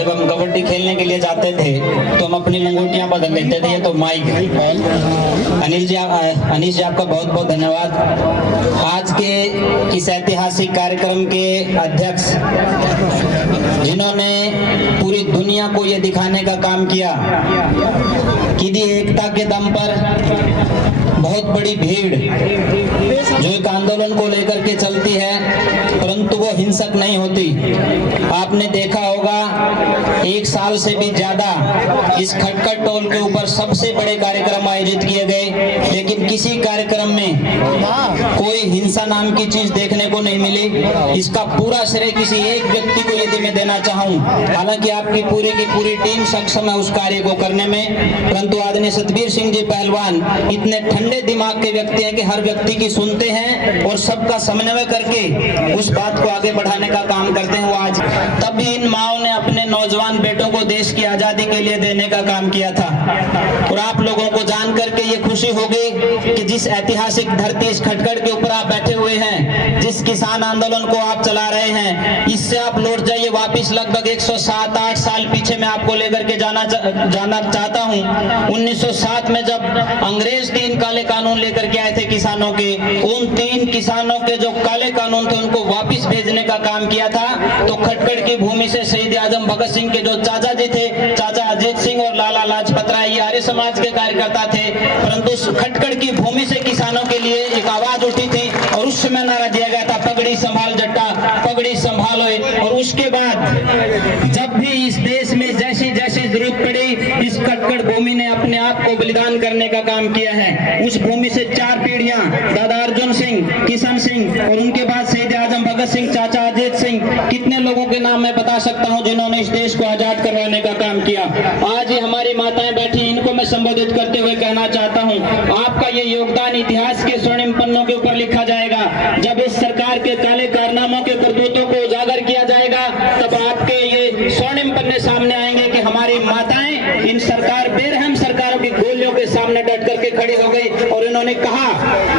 जब हम कबड्डी खेलने के लिए जाते थे तो हम अपनी लंगोटियां बदल लेते थे। ये तो माइक है। अनिश जी आपका बहुत बहुत धन्यवाद। आज के इस ऐतिहासिक कार्यक्रम के अध्यक्ष, जिन्होंने पूरी दुनिया को ये दिखाने का काम किया कि एकता के दम पर बहुत बड़ी भीड़ जो एक आंदोलन को लेकर के चलती है, परंतु वो हिंसक नहीं होती। आपने देखा होगा 1 साल से भी ज्यादा इस खटखट टोल के ऊपर सबसे बड़े कार्यक्रम आयोजित किए गए, लेकिन किसी कार्यक्रम में कोई हिंसा नाम की चीज देखने को नहीं मिली। इसका पूरा श्रेय किसी एक व्यक्ति को यदि मैं देना चाहूं, हालांकि आपकी पूरी की पूरी टीम सक्षम है उस कार्य को करने में, परंतु आदरणीय सतबीर सिंह जी पहलवान इतने ठंडे दिमाग के व्यक्ति हैं कि हर व्यक्ति की सुनते हैं और सबका समन्वय करके उस बात को आगे बढ़ाने का काम करते हैं। वो आज तब भी इन माओं ने अपने नौजवान बेटों को देश की आजादी के लिए देने का काम किया था। और आप लोगों को जान करके ये खुशी होगी कि जिस ऐतिहासिक धरती इस खटखट के ऊपर आप बैठे हुए हैं, जिस किसान आंदोलन को आप चला रहे हैं, इससे आप लौट जाइए वापिस लगभग 107-8 साल पीछे मैं आपको लेकर के जाना चाहता हूँ। 1907 में जब अंग्रेज 3 काले कानून लेकर के आए थे किसानों के, उन 3 किसानों के जो काले कानून थे उनको वापिस भेजने का काम किया था। तो खटखट की भूमि से शहीद आजम भगत सिंह के जो चाचा जी थे, चाचा अजीत सिंह और लाला लाजपत राय, ये आर्य समाज के कार्यकर्ता थे, परंतु खटखट की भूमि से किसानों के लिए एक आवाज उठी थी और उस समय नारा दिया गया था, पगड़ी संभाल जट्टा, पगड़ी संभालो। और उसके बाद जब भी इस देश में जैसी जैसी जरूरत पड़ी, इस खटखट भूमि ने अपने आप को बलिदान करने का काम किया है। उस भूमि से 4 पीढ़ियां, दादा अर्जुन सिंह, किशन सिंह और उनके बाद शहीद आजम भगत सिंह, चाचा अजीत सिंह, कितने लोगों के नाम मैं बता सकता हूं जिन्होंने इस देश को आजाद करवाने का काम किया। आज ये हमारी माताएं बैठी, इनको मैं संबोधित करते हुए कहना चाहता हूं, आपका ये योगदान इतिहास के स्वर्णिम पन्नों के ऊपर लिखा जाएगा। जब इस सरकार के काले कारनामों के करतूतों को उजागर किया जाएगा, तब आपके ये स्वर्णिम पन्ने सामने आएंगे कि हमारी माताएं इन बेरहम सरकारों की गोलियों के सामने डट करके खड़ी हो गई और इन्होंने कहा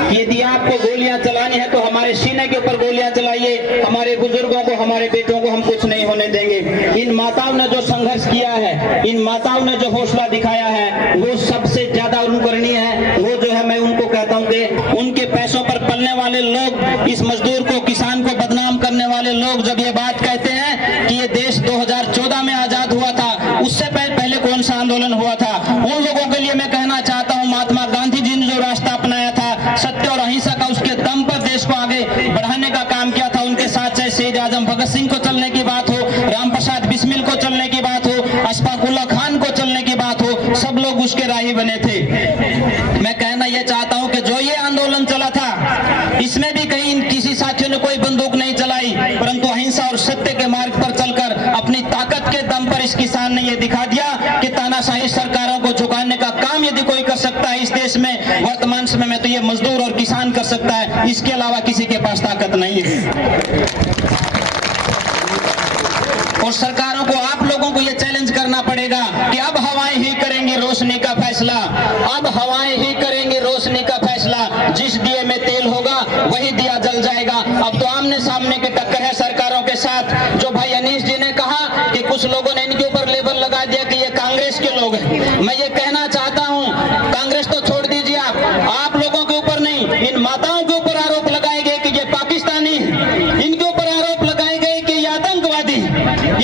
कि यदि आपको गोलियां चलानी है तो हमारे सीने के ऊपर गोलियां चलाइए, हमारे बुजुर्गों को, हमारे बेटों को हम कुछ नहीं होने देंगे। इन माताओं ने जो संघर्ष किया है, इन माताओं ने जो हौसला दिखाया है, वो सबसे ज्यादा अनुकरणीय है। वो जो है, मैं उनको कहता हूँ कि उनके पैसों पर पलने वाले लोग, इस मजदूर को, किसान को बदनाम करने वाले लोग जब ये बात कहते हैं कि ये देश 2014 में आजाद हुआ था, उससे पहले कौन सा आंदोलन हुआ था, उन लोगों के लिए मैं कहना चाहता हूं, महात्मा गांधी जी ने जो रास्ता अपनाया था सत्य और अहिंसा का, उसके दम पर देश को आगे बढ़ाने का काम किया था। उनके साथ चाहे शहीद आजम भगत सिंह को चलने की बात हो, राम प्रसाद बिस्मिल को चलने की बात हो, अशफाक उल्लाह खान को चलने की बात हो, सब लोग उसके राही बने थे। मैं कहना यह चाहता हूं कि जो ये आंदोलन चला था, इसमें भी कहीं किसी साथियों ने कोई बंदूक नहीं चलाई, परंतु अहिंसा और सत्य के मार्ग पर चलकर अपनी ताकत के दम पर इस किसान ने यह दिखा दिया कि तानाशाही सरकारों को झुकाने का काम यदि कोई कर सकता है इस देश में वर्तमान समय में, तो ये मजदूर और किसान कर सकता है। इसके अलावा किसी के पास ताकत नहीं है। और सरकारों को, आप लोगों को यह चैलेंज करना पड़ेगा कि अब हवाएं ही करेंगी रोशनी का फैसला, अब हवाएं ही करेंगी रोशनी का फैसला। जिस दिए में तेल होगा वही दिया जल जाएगा। अब तो आमने सामने की टक्कर है सरकारों के साथ। जो भाई अनीश जी ने कहा कि कुछ लोगों ने इनके ऊपर लेबल लगा दिया कि ये कांग्रेस के लोग हैं, मैं ये कहना चाहता हूं, कांग्रेस तो छोड़ दीजिए, आप लोगों के ऊपर नहीं, इन माताओं के ऊपर आरोप लगाए गए कि ये पाकिस्तानी, इनके ऊपर आरोप लगाए गए कि ये आतंकवादी,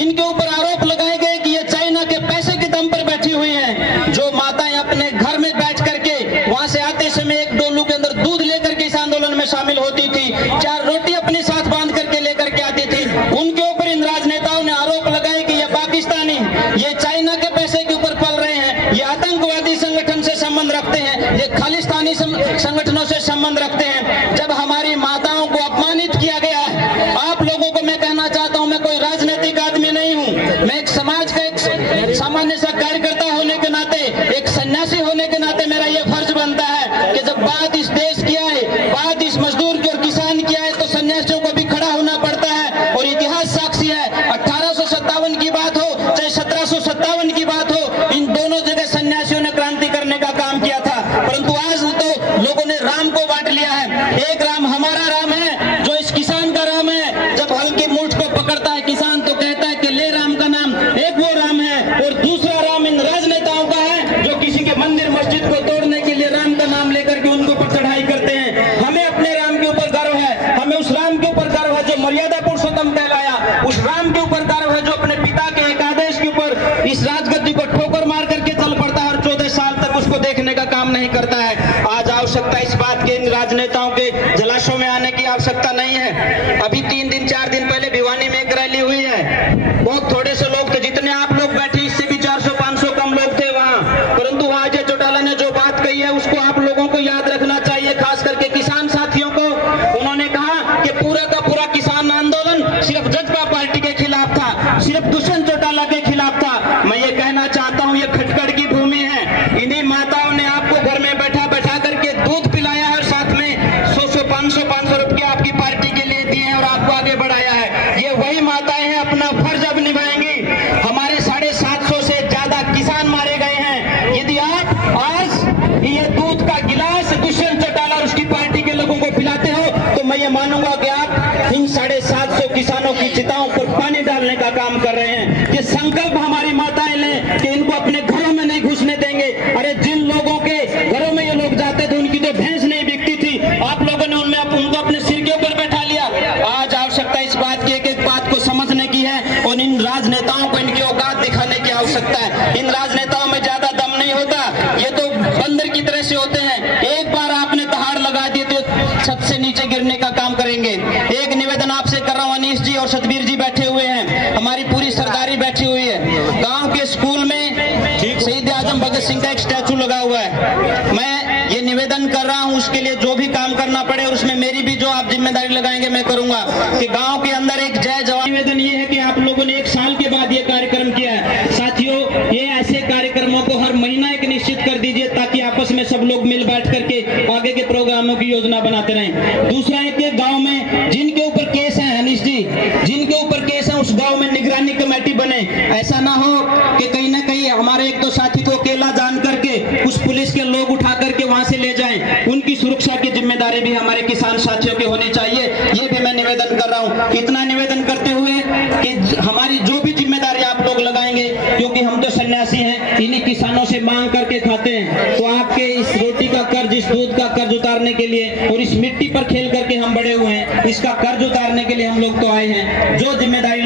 इनके ऊपर आरोप लगाए गए कि ये चाइना के पैसे के दम पर बैठी हुई हैं। जो माताएं अपने घर में बैठ करके वहां से आते समय 1 डोलू के अंदर दूध लेकर के इस आंदोलन में शामिल होती थी, 4 रोटी अपने साथ बांध करके लेकर के आती थी, उनके ऊपर इन राजनेताओं ने आरोप लगाए कि ये पाकिस्तानी, ये चाइना के पैसे के ऊपर पल रहे हैं, ये आतंकवादी संगठन से संबंध रखते हैं, ये खालिस्तानी संगठनों से संबंध रखते हैं। जब हमारी माताओं को अपमानित किया गया है, आप लोगों को मैं कहना चाहता हूं, मैं कोई राजनीतिक आदमी नहीं हूं, मैं एक समाज का एक सामान्य सा कार्यकर्ता होने के नाते, एक सन्यासी होने के नाते मेरा यह फर्ज बनता है कि जब बात इस देश की आए, बात इस मजदूर की और किसान की आए, तो सन्यासियों को भी खड़ा होना पड़ता है। और इतिहास साक्षी है, 1857 की बात हो चाहे 1757 की बात हो, इन दोनों जगह सन्यासियों ने क्रांति करने का काम किया था। परंतु आज तो लोगों ने राम को बांट लिया है, राजनेताओं के जलाशयों में आने की आवश्यकता नहीं है। अभी 3 दिन 4 दिन पहले भिवानी में एक रैली हुई है, बहुत थोड़े से लोग थे, जितने आप लोग बैठे इससे भी 400-500 कम लोग थे वहां, परंतु वहां अजय चौटाला ने जो बात कही है उसको आप लोगों को याद रखना चाहिए, खास करके किसान साथियों को। उन्होंने कहा कि पूरा का पूरा किसान आंदोलन सिर्फ जजपा पार्टी के खिलाफ था, सिर्फ दुष्यंत चौटाला के खिलाफ था। मैं ये कहना चाहता हूँ, ये खटखड़ की भूमि है। इन्हीं माताओं ने आपको घर में बैठा बैठा करके दूध पिलाया है और साथ में 100-500 रुपये आपकी पार्टी के लिए दिए हैं और आपको आगे बढ़ाया है। ये वही माताएं हैं, अपना फर्ज अब निभाएंगी। हमारे 750 से ज्यादा किसान मारे गए हैं। यदि आप आज ये दूध का गिलास दुष्यंत चौटाला और उसकी पार्टी के लोगों को पिलाते हो तो मैं ये मानूंगा कि आप इन 750 किसानों की चिताओं पर पानी डालने का काम कर रहे हैं। ये संकल्प हमारी माताएं लें कि इनको अपने घरों में नहीं घुसने देंगे। अरे जिन लोगों के घरों में ये लोग जाते थे उनकी तो भैंस नहीं बिकती थी, आप लोगों ने उनको अपने सिर के ऊपर बैठा लिया। आज आवश्यकता इस बात की, एक बात को समझने की है और इन राजनेताओं को इनकी औकात दिखाने की आवश्यकता है। इन राजनेताओं में ज्यादा दम नहीं होता, ये तो बंदर की तरह से होते हैं। एक बार आपने दहाड़ लगा दी तो छत से नीचे गिरने का काम करेंगे। एक निवेदन आपसे कर रहा हूं, अनीश जी और सतबीर जी बैठे हुए हैं, हमारी पूरी सरदारी बैठी हुई है। गांव के स्कूल में शहीद आजम भगत सिंह का एक स्टैचू लगा हुआ है। मैं ये निवेदन कर रहा हूं, उसके लिए जो भी काम करना पड़े और उसमें मेरी भी जो आप जिम्मेदारी लगाएंगे मैं करूंगा कि गांव के अंदर एक जय जवान। निवेदन ये है कि आप लोगों ने 1 साल के बाद ये कार्यक्रम किया है। साथियों, ये ऐसे कार्यक्रमों को हर महीना एक निश्चित कर दीजिए ताकि आपस में सब लोग मिल बैठ करके आगे के प्रोग्रामों की योजना बनाते रहें। दूसरा है कि गांव में जिनके ऊपर केस है, अनीश जी, जिनके ऊपर केस है उस गांव में निगरानी कमेटी बने। ऐसा ना हो कि कहीं ना कहीं हमारे 1-2 साथी को अकेला जान करके कुछ पुलिस के लोग उठा करके वहां से ले जाएं। उनकी सुरक्षा की जिम्मेदारी भी हमारे किसान साथियों की होनी चाहिए। ये भी मैं निवेदन कर रहा हूं। इतना निवेदन करते हुए कि हमारी जो भी जिम्मेदारी आप लोग लगाएंगे, क्योंकि हम तो सन्यासी हैं, इन्हीं किसानों से मांग करके खाते हैं, तो आपके इस रोटी का कर्ज, इस दूध का कर्ज उतारने के लिए और इस मिट्टी पर खेल करके हम बड़े हुए हैं, इसका कर्ज उतारने के लिए हम लोग तो आए हैं। जो जिम्मेदारी